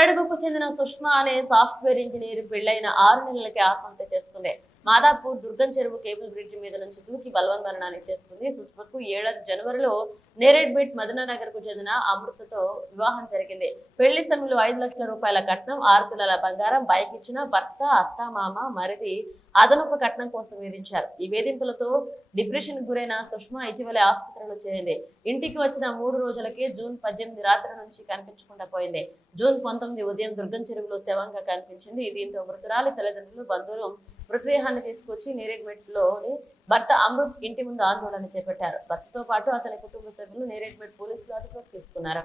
అట్టడుగుకు చెందిన సుష్మా అనే software engineer పెళ్ళైన ఆరు నెలలకి ఆత్మహత్య చేసుకుంది. మాదాపూర్ దుర్గం చెరువు కేబుల్ బ్రిడ్జ్ మీద నుంచి దూకి బలవన్మరణాన్ని చేసుకుంది సుష్మకు ఏడాది జనవరిలో నేరేడ్బీట్ మదననగర్కు చెందిన అమృతతో వివాహం జరిగింది. పెళ్ళి సమయంలో ఐదు లక్షల రూపాయల కట్నం ఆరు తులాల బంగారం బైక్ ఇచ్చిన భర్త అత్త మామ మరిది అదనపు కట్నం కోసం వేధించారు. ఈ వేధింపులతో డిప్రెషన్ గురైన సుష్మా ఇటీవల ఆసుపత్రిలో చేరింది. ఇంటికి వచ్చిన మూడు రోజులకే జూన్ పద్దెనిమిది రాత్రి నుంచి కనిపించకుండా పోయింది. జూన్ పంతొమ్మిది ఉదయం దుర్గం చెరువులో శవంగా కనిపించింది. దీంతో మృతురాలి తల్లిదండ్రులు బంధువులు మృతదేహాన్ని తీసుకొచ్చి నేరేడ్మెట్లోని భర్త అమృత్ ఇంటి ముందు ఆందోళన చేపట్టారు భర్తతో పాటు అతని కుటుంబ సభ్యులు నేరేడ్మెట్ పోలీసులు అదుపులోకి తీసుకున్నారు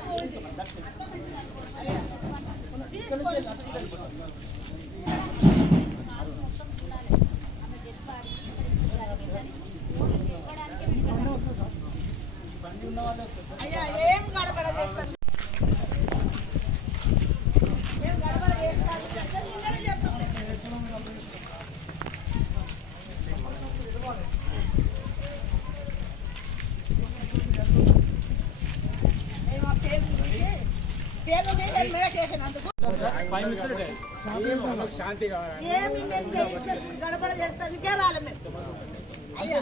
చేస్తే గడబడ చేస్తాను రాలే మేము అయ్యా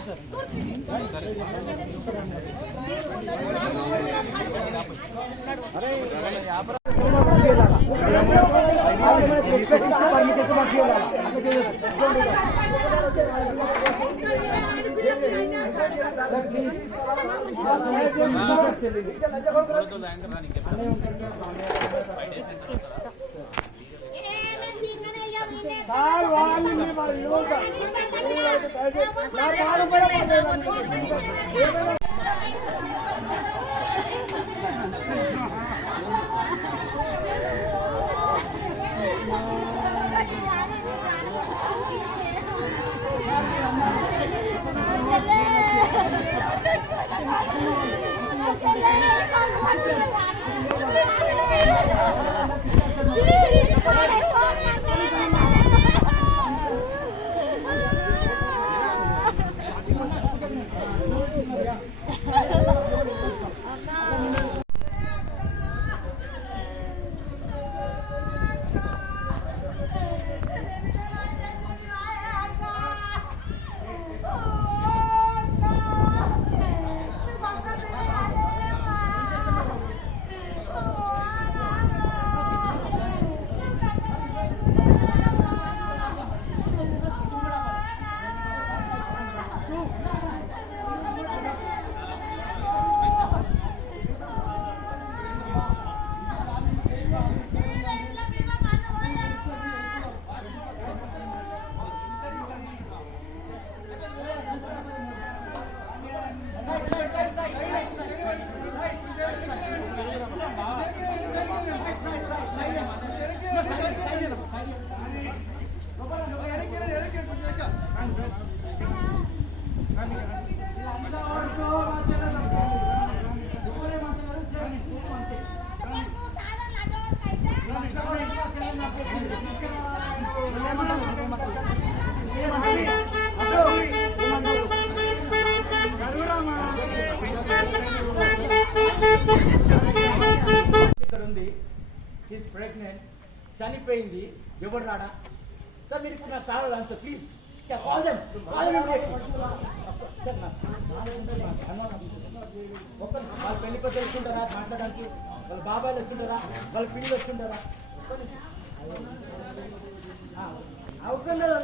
సార్ వాళ్ళు మీ వాళ్ళు యువత. నా కాలు కూడా Vai, vai, vai. ప్రెగ్నెంట్ చనిపోయింది. ఎవరు రాడా? సార్ మీరు ఇప్పుడు నాకు కావాలి ఆన్సర్ ప్లీజ్ వాళ్ళ పెళ్ళి పెద్ద వస్తుంటారా మాట్లాడడానికి? వాళ్ళ బాబాయిలు వస్తుంటారా వాళ్ళ పిల్లలు వస్తుంటారా అవసరం లేదు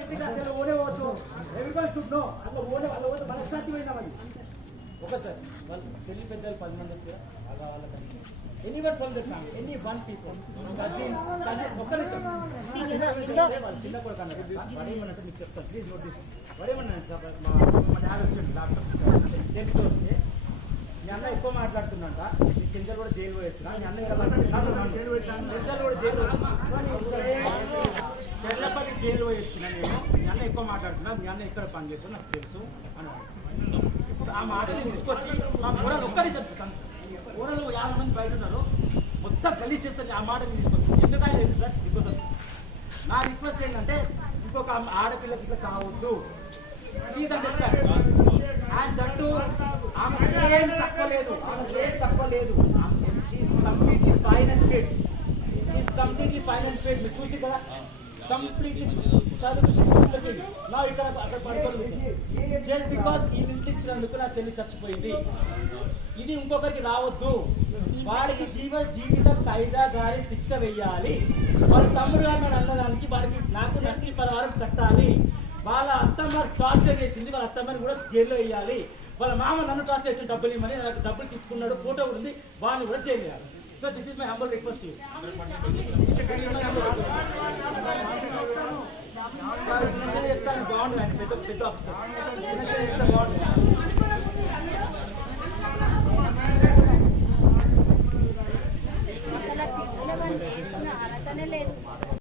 ఓనే పోవచ్చు ఎవరికైనా షుడ్ నో అట్లా ఓనే వాళ్ళ ఓనే మనశ్శాంతి పోయినామని ఒకసారి వాళ్ళు పెళ్ళి పెద్దలు పది మంది వచ్చారా బాగా వాళ్ళ కలిసి any one from the family any one people cousins cousins ఒక్క నిమిషం చిన్న కొడుకు అన్నారు వాడు ఏమన్నట్టు మీకు చెప్తాను ప్లీజ్ నోటీస్ వాడు ఏమన్నాడు సార్ మా మా డాడీ వచ్చింది డాక్టర్ జెంట్స్ వస్తే మీ అన్న ఎక్కువ మాట్లాడుతున్నంట మీ చెంచల్ కూడా జైలు పోయొచ్చు మీ అన్న ఇక్కడ చెంచల్ కూడా జైలు చెల్లపల్లి జైలు పోయొచ్చిన నేను. మీ అన్న ఎక్కువ మాట్లాడుతున్నా. మీ అన్న ఎక్కడ పని చేస్తున్నా నాకు తెలుసు. అని ఆ మాటని తీసుకొచ్చి మా కూరలు ఒక్కడే చెప్తాను. కూరలు యాభై మంది బయట ఉన్నారు. మొత్తం గలీజ్ చేస్తాను ఆ మాటని తీసుకొచ్చి. ఎందుకని లేదు సార్? బికాస్ నా రిక్వెస్ట్ ఏంటంటే ఇంకొక ఆడపిల్లకి ఇట్లా కావద్దు. ప్లీజ్ అండర్స్టాండ్ అండ్ దట్టు ఆమె ఏం తక్కువ లేదు ఆమె ఏం తక్కువ లేదు she completely fine and fit she completely fine and fit మీరు చూసి కదా? కంప్లీట్లీ చదువు నా ఇక్కడ అక్కడ పడుకోలేదు. జస్ట్ బికాస్ ఈ ఇంట్లో ఇచ్చినందుకు నా చెల్లి చచ్చిపోయింది. ఇది ఇంకొకరికి రావద్దు. వాడికి జీవ జీవితం ఖైదా గారి శిక్ష వెయ్యాలి వాళ్ళ తమ్ముడు గారు అన్నదానికి వాడికి నాకు నష్టపరిహారం కట్టాలి. వాళ్ళ అత్తమ్మ టార్చర్ చేసింది. వాళ్ళ అత్తమ్మని కూడా జైల్లో వేయాలి. వాళ్ళ మామ నన్ను టార్చర్ చేసిన డబ్బులు ఇవ్వమని నాకు డబ్బులు తీసుకున్నాడు ఫోటో ఉంది. వాళ్ళని కూడా జైలు వేయాలి. Sir, this is my humble request to you. Financially, it's a bond, man. With the officer. Financially, it's a bond.